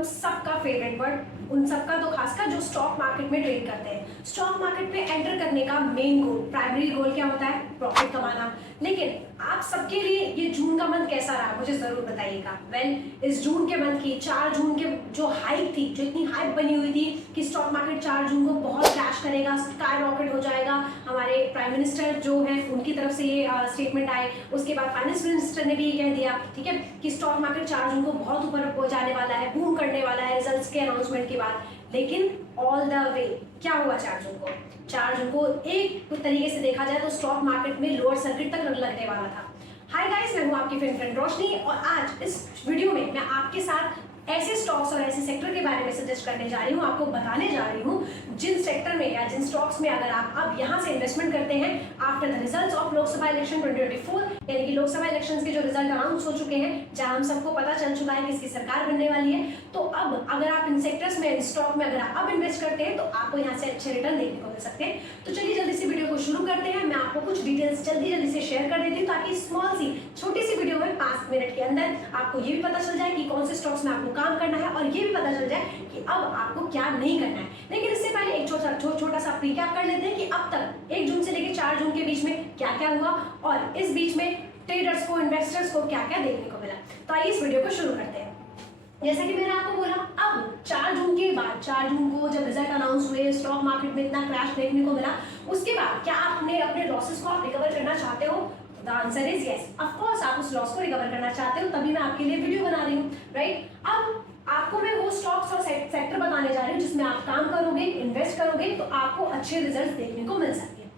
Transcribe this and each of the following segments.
हम सबका favourite word, उन सबका तो खासकर जो स्टॉक मार्केट में ट्रेड करते हैं। स्टॉक मार्केट में एंटर करने का मेन गोल, प्राइमरी गोल क्या होता है? प्रॉफिट कमाना। लेकिन आप सबके लिए ये जून का मंथ कैसा रहा मुझे जरूर बताइएगा। इस जून के मंथ की 4 जून के जो हाइप थी, जो इतनी हाइप बनी हुई थी कि स्टॉक मार्केट 4 जून को बहुत क्रैश करेगा, स्काई रॉकेट हो जाएगा। हमारे प्राइम मिनिस्टर जो है उनकी तरफ से ये स्टेटमेंट आए, उसके बाद फाइनेंस मिनिस्टर ने भी ये कह दिया, ठीक है, कि स्टॉक मार्केट 4 जून को बहुत ऊपर हो जाने वाला है, बूम करने वाला है रिजल्ट्स के अनाउंसमेंट के बाद। लेकिन ऑल द वे क्या हुआ 4 जून को? 4 जून को एक तरीके से देखा जाए तो स्टॉक मार्केट में लोअर सर्किट तक लगने वाला था। हाय गाइस, मैं हूं आपकी फ्रेंड रोशनी और आज इस वीडियो में मैं आपके साथ ऐसे स्टॉक्स और ऐसे सेक्टर के बारे में सजेस्ट करने जा रही हूँ, आपको बताने जा रही हूँ जिन सेक्टर में या जिन स्टॉक्स में अगर आप अब यहाँ से इन्वेस्टमेंट करते हैं after the results of Lok Sabha election 2024, यानी कि लोकसभा इलेक्शंस के जो रिजल्ट अनाउंस हो चुके हैं, जहां हम सबको पता चल चुका है किसकी सरकार बनने वाली है, तो अब अगर आप इन सेक्टर्स में, इन स्टॉक में अगर आप अब इन्वेस्ट करते हैं तो आपको यहाँ से अच्छे रिटर्न देखने को मिल सकते हैं। तो चलिए जल्दी से वीडियो को शुरू करते हैं। मैं आपको कुछ डिटेल्स जल्दी से शेयर कर देती हूँ ताकि स्मॉल सी छोटी सी वीडियो में 5 मिनट के अंदर आपको ये भी पता चल जाए कि कौन से स्टॉक्स में आपको काम करना है और ये भी पता चल जाए कि अब आपको क्या नहीं करना है। लेकिन इससे पहले एक छोटा सा प्रीकैप कर लेते हैं कि अब तक 1 जून से लेकर 4 जून के बीच में क्या क्या हुआ और इस बीच में ट्रेडर्स को, इन्वेस्टर्स को क्या क्या देखने को मिला। तो आइए इस वीडियो को शुरू करते हैं। जैसा कि मैंने आपको बोला, अब 4 जून के बाद, 4 जून को जब रिजल्ट अनाउंस हुए, स्टॉक मार्केट में इतना क्रैश देखने को मिला, उसके बाद क्या आपने अपने लॉसेस को आप रिकवर करना चाहते हो? The answer is yes, of course आप उस लॉस को रिकवर करना चाहते हो, तभी मैं आपके लिए वीडियो बना रही हूँ, राइट। अब आपको मैं वो स्टॉक्स और सेक्टर बताने जा रही हूँ जिसमें आप काम करोगे, इन्वेस्ट करोगे तो आपको अच्छे रिजल्ट देखने को मिल सकते हैं।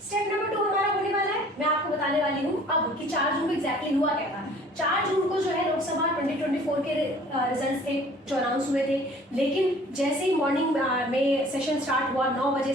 स्टेप नंबर 2 हमारा होने वाला है, मैं आपको बताने वाली हूँ अब कि 4 जून को एग्जैक्टली हुआ क्या था। 4 जून को जो है लोकसभा 2024 के रिजल्ट्स के जो अनाउंस हुए थे, लेकिन जैसे ही मॉर्निंग में सेशन स्टार्ट हुआ 9 बजे,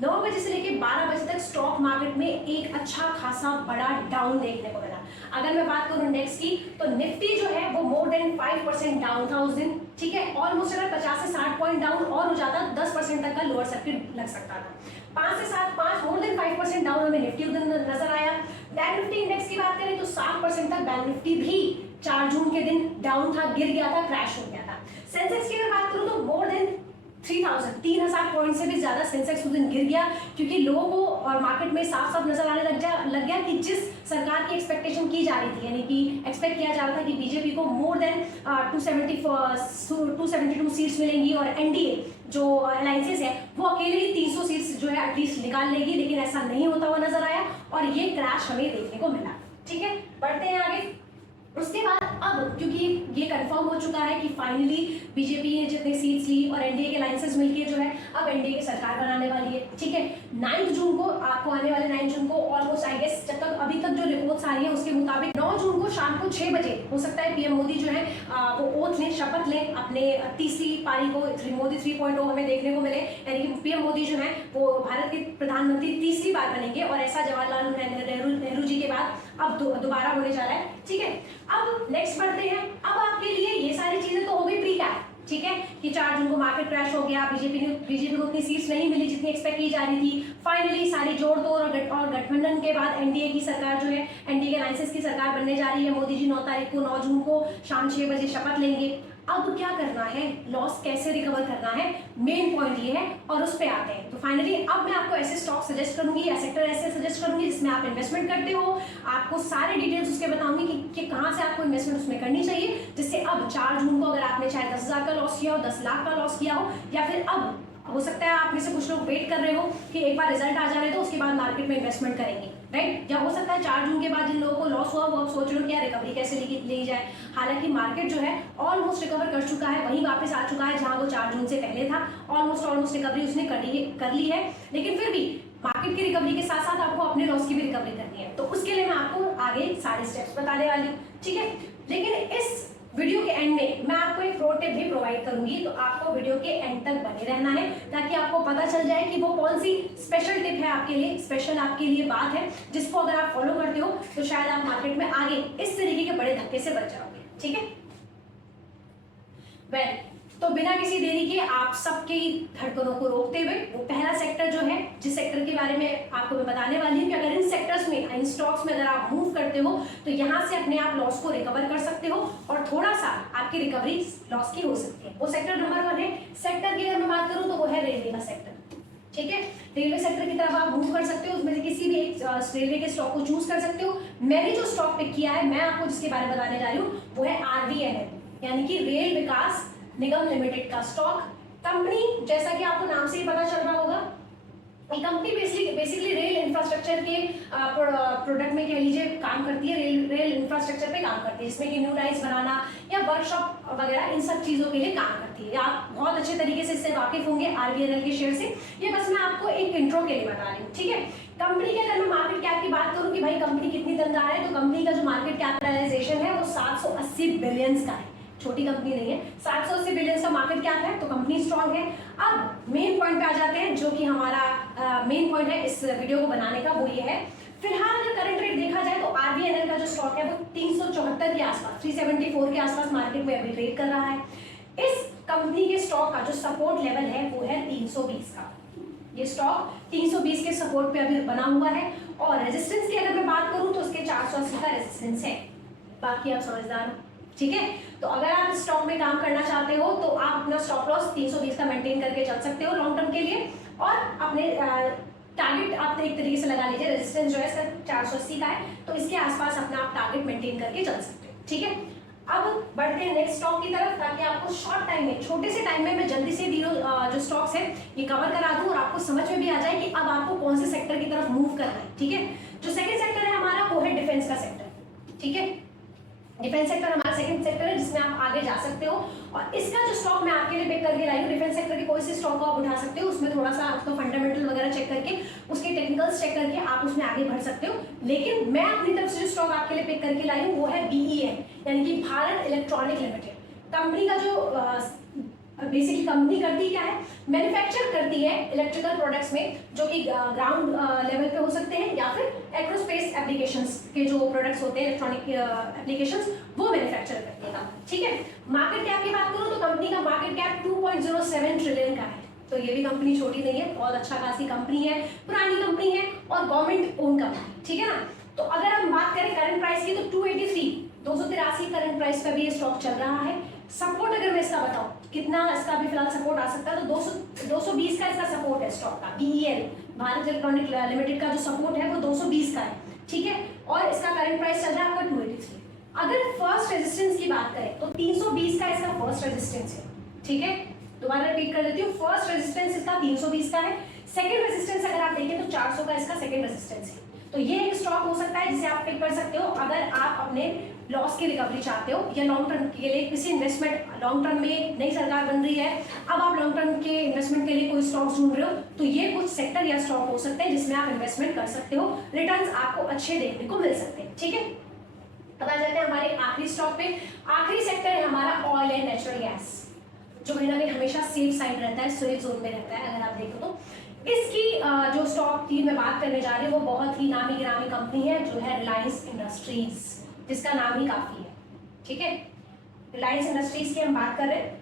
9 बजे से लेकर 12 बजे तक स्टॉक मार्केट में एक अच्छा खासा बड़ा डाउन देखने को मिला। अगर मैं बात करूं इंडेक्स की तो निफ्टी जो है वो मोर देन 5% डाउन था उस दिन, ठीक है। ऑलमोस्ट अगर 50 से 60 पॉइंट डाउन और हो जाता 10% तक का लोअर सर्किट लग सकता था। 5 से 7 मोर देन 5% डाउन हमें निफ्टी उस दिन नजर आया। बैंक निफ्टी इंडेक्स की बात करें तो 7% तक बैंक निफ्टी भी 4 जून के दिन डाउन था, गिर गया था, क्रैश हो गया था। सेंसेक्स की अगर बात करूं तो मोर देन 3000 पॉइंट से भी ज्यादा सेंसेक्स उस दिन गिर गया, क्योंकि लोगों को और मार्केट में साफ साफ नजर आने लग गया कि जिस सरकार की एक्सपेक्टेशन की जा रही थी, यानी कि एक्सपेक्ट किया जा रहा था कि बीजेपी को मोर देन 272 सीट्स मिलेंगी और एनडीए जो अलायंसेस है वो अकेले ही 300 सीट्स जो है एटलीस्ट निकाल लेगी, लेकिन ऐसा नहीं होता हुआ नजर आया और ये क्रैश हमें देखने को मिला, ठीक है। बढ़ते हैं आगे। उसके बाद अब क्योंकि ये कंफर्म हो चुका है कि फाइनली बीजेपी ने जितने सीट्स ली और एनडीए के अलायंसेस मिलके जो है अब एनडीए की सरकार बनाने वाली है, ठीक है। 9 जून को आपको आने वाले 9 जून को ऑलमोस्ट आई गेस, जब तक अभी तक जो रिपोर्ट्स आ रही है उसके मुताबिक 9 जून को शाम को 6 बजे हो सकता है पीएम मोदी जो है वो ओथ लें, शपथ लें, अपने तीसरी पारी को मोदी 3.0 हमें देखने को मिले, यानी कि पीएम मोदी जो है वो भारत के प्रधानमंत्री तीसरी बार बनेंगे और ऐसा जवाहरलाल नेहरू जी के बाद अब दोबारा होने जा रहा है, ठीक है। अब नेक्स्ट बढ़ते हैं। अब आपके लिए ये सारी चीजें तो हो गई प्रीकैप, ठीक है, कि 4 जून को मार्केट क्रैश हो गया, बीजेपी को उतनी सीट्स नहीं मिली जितनी एक्सपेक्ट की जा रही थी। फाइनली सारी जोड़ तोड़ और गठबंधन के बाद एनडीए की सरकार जो है, एनडीए के अलायंसेस की सरकार बनने जा रही है। मोदी जी 9 जून को शाम 6 बजे शपथ लेंगे। अब क्या करना है, लॉस कैसे रिकवर करना है, मेन पॉइंट ये है और उस पे आते हैं। तो फाइनली अब मैं आपको ऐसे स्टॉक सजेस्ट करूंगी या सेक्टर ऐसे सजेस्ट करूंगी जिसमें आप इन्वेस्टमेंट करते हो, आपको सारे डिटेल्स उसके बताऊंगी कि कहां से आपको इन्वेस्टमेंट उसमें करनी चाहिए, जिससे अब 4 जून को अगर आपने चाहे 10,000 का लॉस किया हो, 10 लाख का लॉस किया हो, या फिर अब हो सकता है आप में से कुछ लोग वेट कर रहे हो कि एक बार रिजल्ट आ जाने तो उसके बाद मार्केट में इन्वेस्टमेंट करेंगे, राइट। या हो सकता है 4 जून के बाद जिन लोगों को लॉस हुआ वो अब सोच रहे हो कि यार रिकवरी कैसे ली जाए। हालांकि मार्केट जो है ऑलमोस्ट रिकवर कर चुका है, वहीं वापस आ चुका है जहां वो 4 जून से पहले था। ऑलमोस्ट रिकवरी उसने कर ली है, लेकिन फिर भी मार्केट की रिकवरी के साथ साथ आपको अपने लॉस की भी रिकवरी करनी है, तो उसके लिए मैं आपको आगे सारे स्टेप्स बताने वाली हूँ, ठीक है। लेकिन इस वीडियो के एंड में मैं आपको एक प्रो टिप भी प्रोवाइड करूंगी, तो आपको वीडियो के एंड तक बने रहना है ताकि आपको पता चल जाए कि वो कौन सी स्पेशल टिप है आपके लिए, स्पेशल आपके लिए बात है जिसको अगर आप फॉलो करते हो तो शायद आप मार्केट में आगे इस तरीके के बड़े धक्के से बच जाओगे, ठीक है। तो बिना किसी देरी के आप सबके धड़कनों को रोकते हुए वो पहला सेक्टर जो है, जिस सेक्टर के बारे में आपको मैं बताने वाली हूँ कि अगर इन सेक्टर्स में, इन स्टॉक्स में अगर आप मूव करते हो तो यहाँ से अपने आप लॉस को रिकवर कर सकते हो और थोड़ा सा आपकी रिकवरी लॉस की हो सकती है। वो सेक्टर नंबर 1 है। सेक्टर की अगर मैं बात करूँ तो वो है रेलवे का सेक्टर। ठीक है, रेलवे सेक्टर की तरफ आप मूव कर सकते हो, उसमें से किसी भी एक रेलवे के स्टॉक को चूज कर सकते हो। मैंने जो स्टॉक पिक किया है, मैं आपको जिसके बारे में बताने जा रही हूँ वो है RVNL, यानी कि रेल विकास निगम लिमिटेड का स्टॉक। कंपनी जैसा कि आपको नाम से ही पता चल रहा होगा, ये कंपनी बेसिकली रेल इंफ्रास्ट्रक्चर के प्रोडक्ट में कह लीजिए काम करती है, रेल इंफ्रास्ट्रक्चर पे काम करती है, जिसमें कि न्यू लाइन्स बनाना या वर्कशॉप वगैरह इन सब चीज़ों के लिए काम करती है। आप बहुत अच्छे तरीके से इससे वाकिफ होंगे RVNL के शेयर से। ये बस मैं आपको एक इंट्रो के लिए बता रही हूँ। ठीक है, कंपनी के अगर मैं मार्केट कैप की बात करूँ कि भाई कंपनी कितनी दमदार है, तो कंपनी का जो मार्केट कैपिटलाइजेशन है वो 780 बिलियन का है। छोटी कंपनी नहीं है, 780 बिलियन का मार्केट कैप है, तो कंपनी स्ट्रांग है। अब मेन पॉइंट पे आ जाते हैं, जो कि हमारा मेन पॉइंट है इस वीडियो को बनाने का, वो ये है फिलहाल अगर करंट रेट देखा जाए तो RVNL का जो स्टॉक है वो 374 के आसपास, 374 के आसपास मार्केट में अभी ट्रेड कर रहा है। इस कंपनी के स्टॉक का जो सपोर्ट लेवल है वो है 320 का। ये स्टॉक 320 के सपोर्ट पे अभी बना हुआ है और रेजिस्टेंस की अगर मैं बात करूं तो उसके 480 का रेजिस्टेंस है। बाकी आप समझदार हो, ठीक है। तो अगर आप इस स्टॉक में काम करना चाहते हो तो आप अपना स्टॉप लॉस 320 का मेंटेन करके चल सकते हो लॉन्ग टर्म के लिए, और अपने टारगेट आप एक तरीके से लगा लीजिए, रेजिस्टेंस जो है इसका 480 का है, तो इसके आसपास अपना आप टारगेट मेंटेन करके चल सकते हो। ठीक है, अब बढ़ते हैं नेक्स्ट स्टॉक की तरफ, ताकि आपको शॉर्ट टाइम में, छोटे से टाइम में मैं जल्दी से जो स्टॉक्स है ये कवर करा दूं और आपको समझ में भी आ जाए कि अब आपको कौन से सेक्टर की तरफ मूव करना है। ठीक है, जो सेकंड सेक्टर है हमारा वो है डिफेंस का सेक्टर। ठीक है, डिफेंस सेक्टर हमारा सेकंड सेक्टर है जिसमें आप आगे जा सकते हो, और इसका जो स्टॉक मैं आपके लिए पिक करके लाई हूँ, डिफेंस सेक्टर के कोई से स्टॉक को आप उठा सकते हो, उसमें थोड़ा सा आपको फंडामेंटल वगैरह चेक करके, उसके टेक्निकल्स चेक करके आप उसमें आगे बढ़ सकते हो। लेकिन मैं अपनी तरफ से जो स्टॉक आपके लिए पिक करके लाई हूँ वो है BEL, यानी कि भारत इलेक्ट्रॉनिक लिमिटेड। कंपनी का जो बेसिकली कंपनी करती क्या है, मैन्युफैक्चर करती है इलेक्ट्रिकल प्रोडक्ट्स में, जो कि ग्राउंड लेवल पे हो सकते हैं या फिर एरोस्पेस एप्लीकेशंस के जो प्रोडक्ट्स होते हैं, इलेक्ट्रॉनिक एप्लीकेशंस, वो मैन्युफैक्चर करती है। ठीक है, मार्केट कैप की बात करूं तो कंपनी का मार्केट कैप 2.07 ट्रिलियन का है, तो ये भी कंपनी छोटी नहीं है, बहुत अच्छा खासी कंपनी है, पुरानी कंपनी है और गवर्नमेंट ओन कंपनी। ठीक है ना, तो अगर हम बात करें करंट प्राइस की तो 283 करंट प्राइस पे भी ये स्टॉक चल रहा है। सपोर्ट अगर मैं इसका बताऊं कितना इसका भी फिलहाल सपोर्ट आ सकता है, तो 220 का इसका सपोर्ट है स्टॉक का। BEL भारत इलेक्ट्रॉनिक लिमिटेड का जो सपोर्ट है वो 220 का है। ठीक है, और इसका करंट प्राइस चल रहा है आपका 283। अगर फर्स्ट रेजिस्टेंस की बात करें तो 320 का इसका फर्स्ट रेजिस्टेंस है। ठीक है, दोबारा रिपीट कर देती हूँ, फर्स्ट रेजिस्टेंस इसका 320 का है, सेकंड रेजिस्टेंस अगर आप देखें तो 400 का इसका सेकंड रेजिस्टेंस है। तो ये एक स्टॉक हो सकता है जिसे आप पिक कर सकते हो अगर आप अपने लॉस की रिकवरी चाहते हो, या लॉन्ग टर्म के लिए किसी इन्वेस्टमेंट, लॉन्ग टर्म में नई सरकार बन रही है, अब आप लॉन्ग टर्म के इन्वेस्टमेंट के लिए कोई स्टॉक ढूंढ रहे हो, तो ये कुछ सेक्टर या स्टॉक हो सकते हैं जिसमें आप इन्वेस्टमेंट कर सकते हो, रिटर्न्स आपको अच्छे देखने को मिल सकते हैं। ठीक है, अब आ जाते हैं हमारे आखिरी स्टॉक पे। आखिरी सेक्टर है हमारा ऑयल एंड नेचुरल गैस, जो कहीं ना कहीं हमेशा सेफ साइड रहता है, सेफ जोन में रहता है। अगर आप देखो तो इसकी जो स्टॉक की मैं बात करने जा रही हूँ वो बहुत ही नामी गिरामी कंपनी है, जो है रिलायंस इंडस्ट्रीज, जिसका नाम ही काफी है। ठीक है, रिलायंस इंडस्ट्रीज की हम बात कर रहे हैं।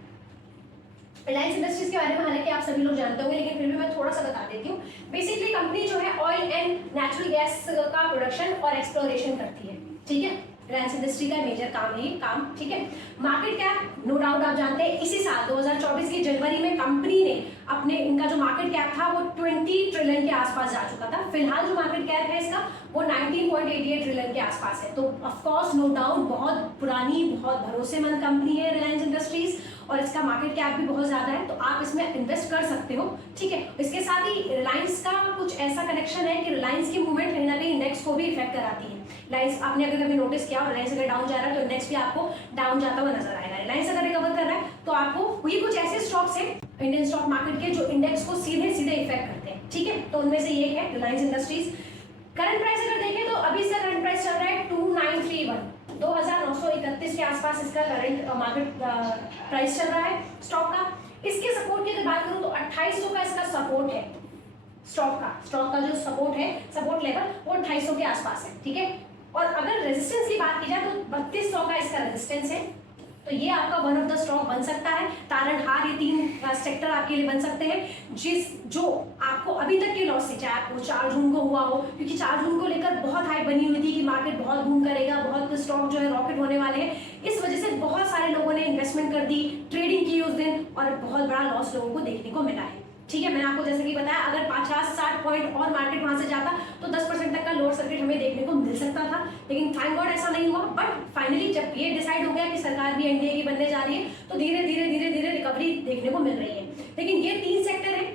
रिलायंस इंडस्ट्रीज के बारे में हालांकि आप सभी लोग जानते होंगे, लेकिन फिर भी मैं थोड़ा सा बता देती हूँ। बेसिकली कंपनी जो है ऑयल एंड नेचुरल गैस का प्रोडक्शन और एक्सप्लोरेशन करती है। ठीक है, रिलायंस इंडस्ट्री का मेजर काम है ये काम। ठीक है, मार्केट कैप नो डाउट आप जानते हैं, इसी साल 2024 की जनवरी में कंपनी ने अपने, इनका जो मार्केट कैप था वो 20 ट्रिलियन के आसपास जा चुका था। फिलहाल जो मार्केट कैप है इसका वो 19.88 ट्रिलियन के आसपास है। तो ऑफ कोर्स नो डाउट बहुत पुरानी, बहुत भरोसेमंद कंपनी है रिलायंस इंडस्ट्रीज, और इसका मार्केट कैप भी बहुत ज्यादा है, तो आप इसमें इन्वेस्ट कर सकते हो। ठीक है, इसके साथ ही रिलायंस का कुछ ऐसा कनेक्शन है कि रिलायंस की मूवमेंट कहीं ना कहीं इंडेक्स को भी इफेक्ट कराती है। रिलायंस आपने अगर कभी नोटिस किया और रिलायंस अगर डाउन जा रहा है तो इंडेक्स भी आपको डाउन जाता हुआ नजर आएगा। रिलायंस अगर रिकवर कर रहा है तो आपको, ये कुछ ऐसे स्टॉक्स हैं इंडियन स्टॉक मार्केट के जो इंडेक्स को सीधे सीधे इफेक्ट करते हैं। ठीक है, तो उनमें से ये है रिलायंस इंडस्ट्रीज। करंट प्राइस अगर देखें तो अभी इसका करंट प्राइस चल रहा है 2931, 2931 के आसपास इसका करंट मार्केट प्राइस चल रहा है स्टॉक का। इसके सपोर्ट की अगर बात करूं तो 2800 का इसका सपोर्ट है स्टॉक का जो सपोर्ट है, सपोर्ट लेवल वो 2800 के आसपास है। ठीक है, और अगर रेजिस्टेंस की बात की जाए तो 3200 का इसका रेजिस्टेंस है। तो ये आपका वन ऑफ द स्टॉक बन सकता है। तारणहार, ये 3 सेक्टर आपके लिए बन सकते हैं जो आपको अभी तक के लॉस से, चाहे आपको 4 जून को हुआ हो, क्योंकि 4 जून को लेकर बहुत हाइप बनी हुई थी कि मार्केट बहुत बूम करेगा, बहुत स्टॉक जो है रॉकेट होने वाले हैं। इस वजह से बहुत सारे लोगों ने इन्वेस्टमेंट कर दी, ट्रेडिंग की उस दिन, और बहुत बड़ा लॉस लोगों को देखने को मिला है। ठीक है, मैंने आपको जैसे कि बताया, अगर 50-60 पॉइंट और मार्केट वहां से जाता तो 10% तक का लोअर सर्किट हमें देखने को मिल सकता था, लेकिन थैंक गॉड ऐसा नहीं हुआ। बट फाइनली जब ये डिसाइड हो गया कि सरकार भी एनडीए की बनने जा रही है, तो धीरे धीरे रिकवरी देखने को मिल रही है। लेकिन ये 3 सेक्टर है,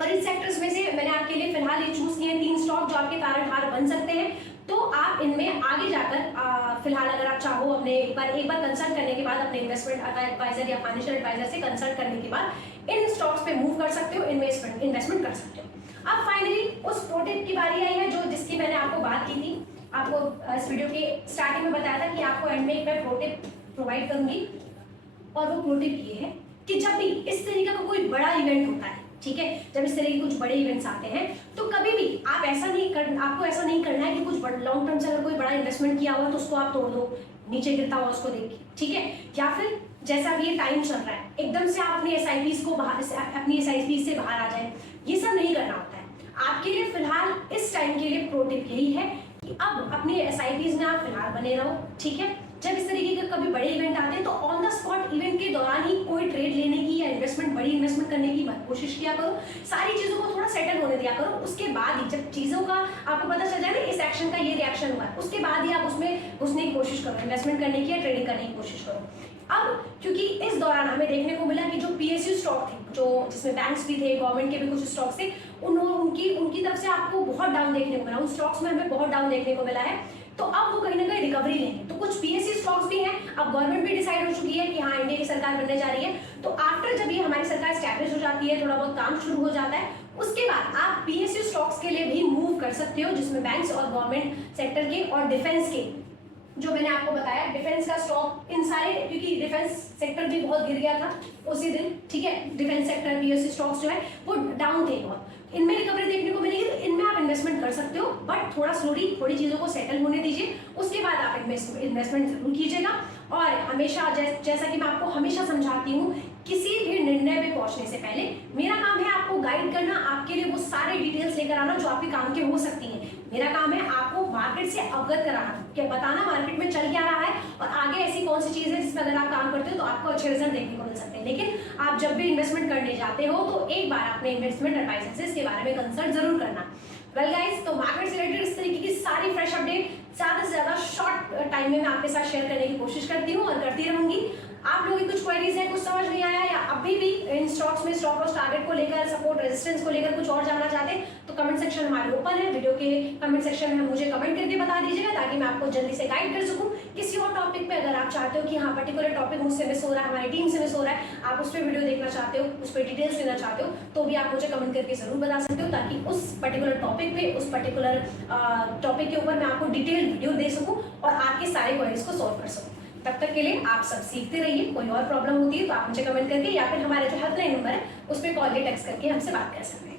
और इन सेक्टर्स में से मैंने आपके लिए फिलहाल ये चूज किए हैं 3 स्टॉक जो आपके तारणहार बन सकते हैं। तो आप इनमें आगे जाकर फिलहाल अगर आप चाहो, अपने एक बार कंसल्ट करने के बाद, अपने इन्वेस्टमेंट एडवाइजर या फाइनेंशियल एडवाइजर से कंसल्ट करने के बाद इन स्टॉक्स पे मूव कर सकते हो, इन्वेस्टमेंट कर सकते हो। अब फाइनली उस प्रो टिप की बारी आई है जिसकी मैंने आपको बात की थी। आपको इस वीडियो के स्टार्टिंग में बताया था कि आपको एंड में एक मैं प्रो टिप प्रोवाइड करूंगी, और वो प्रो टिप ये है कि जब भी इस तरीके का कोई बड़ा इवेंट होता है, ठीक है, जब इस तरह के कुछ बड़े इवेंट्स आते हैं, तो कभी भी आप आपको ऐसा नहीं करना है कि कुछ लॉन्ग टर्म से अगर कोई बड़ा इन्वेस्टमेंट किया हुआ तो उसको आप तोड़ दो, नीचे गिरता हुआ उसको देख के, ठीक है। या फिर जैसा भी ये टाइम चल रहा है, एकदम से आप अपनी एसआईपी से बाहर आ जाए, ये सब नहीं करना होता है। आपके लिए फिलहाल इस टाइम के लिए प्रो टिप यही है कि अब अपनी एसआईपी में आप फिलहाल बने रहो, ठीक है। जब इस तरीके के कभी बड़े इवेंट आते हैं तो ऑन द स्पॉट इवेंट के दौरान ही कोई ट्रेड लेने की या बड़ी इन्वेस्टमेंट करने की कोशिश किया करो। सारी चीजों को थोड़ा सेटल होने दिया करो, उसके बाद ही जब चीजों का आपको पता चल जाए ना, इस एक्शन का ये रिएक्शन हुआ है, उसके बाद ही आप उसमें घुसने की कोशिश करो, इन्वेस्टमेंट करने की या ट्रेडिंग करने की कोशिश करो। अब क्योंकि इस दौरान हमें देखने को मिला कि जो पीएसयू स्टॉक थे, जो जिसमें बैंक्स भी थे, गवर्नमेंट के भी कुछ स्टॉक्स थे, उनकी तरफ से आपको बहुत डाउन देखने को मिला, उन स्टॉक्स में हमें बहुत डाउन देखने को मिला है। तो अब वो कहीं ना कहीं रिकवरी लेंगे। तो कुछ पीएसयू स्टॉक्स भी हैं, अब गवर्नमेंट भी डिसाइड हो चुकी है कि हाँ एनडीए की सरकार बनने जा रही है, तो आफ्टर जब ये हमारी सरकार स्टैब्लिश हो जाती है, थोड़ा बहुत काम शुरू हो जाता है, उसके बाद आप पीएसयू स्टॉक्स के लिए भी मूव कर सकते हो, जिसमें बैंक्स और गवर्नमेंट सेक्टर के और डिफेंस के, जो मैंने आपको बताया डिफेंस का स्टॉक, इन सारे, क्योंकि डिफेंस सेक्टर भी बहुत गिर गया था उसी दिन, ठीक है। डिफेंस सेक्टर पीएसयू स्टॉक्स जो है वो डाउन थे बहुत, इनमें रिकवरी देखने को मिलेगी, तो इनमें आप इन्वेस्टमेंट कर सकते हो, बट थोड़ा स्लोली थोड़ी चीजों को सेटल होने दीजिए, उसके बाद आप इन्वेस्टमेंट जरूर कीजिएगा। और हमेशा जैसा कि मैं आपको हमेशा समझाती हूँ, किसी भी निर्णय पे पहुंचने से पहले मेरा काम है आपको गाइड करना, आपके लिए वो सारे डिटेल्स लेकर आना जो आपके काम के हो सकती हैं। मेरा काम है आपको मार्केट से अवगत कराना, क्या बताना मार्केट में चल क्या रहा है, और आगे ऐसी कौन सी चीज है जिसमें अगर आप काम करते हो तो आपको अच्छे रिजल्ट देखने को मिल सकते हैं। लेकिन आप जब भी इन्वेस्टमेंट करने जाते हो तो एक बार अपने इन्वेस्टमेंट एडवाइजर से इसके बारे में कंसल्ट जरूर करना। वेल गाइस, तो मार्केट से रिलेटेड इस तरीके की सारी फ्रेश अपडेट ज्यादा से ज्यादा शॉर्ट टाइम में मैं आपके साथ शेयर करने की कोशिश करती हूँ और करती रहूंगी। आप लोगों की कुछ क्वेरीज है, कुछ समझ नहीं आया, या अभी भी इन स्टॉक्स में स्टॉप लॉस टारगेट को लेकर, सपोर्ट रेजिस्टेंस को लेकर कुछ और जानना चाहते हैं, तो कमेंट सेक्शन हमारे ओपन है। वीडियो के कमेंट सेक्शन में मुझे कमेंट करके बता दीजिएगा, ताकि मैं आपको जल्दी से गाइड कर सकूं। किसी और टॉपिक पे अगर आप चाहते हो कि हाँ पर्टिकुलर टॉपिक मुझसे मिस हो रहा है, हमारी टीम से मिस हो रहा है, आप उस पर वीडियो देखना चाहते हो, उस पर डिटेल्स लेना चाहते हो, तो भी आप मुझे कमेंट करके जरूर बता सकते हो, ताकि उस पर्टिकुलर टॉपिक पे, उस पर्टिकुलर टॉपिक के ऊपर मैं आपको डिटेल वीडियो दे सकूं और आपके सारे क्वेरीज को सॉल्व कर सकूं। तब तक के लिए आप सब सीखते रहिए। कोई और प्रॉब्लम होती है तो आप मुझे कमेंट करके या फिर हमारे जो हेल्पलाइन नंबर है उस पर कॉल या टेक्स्ट करके हमसे बात कर सकते हैं।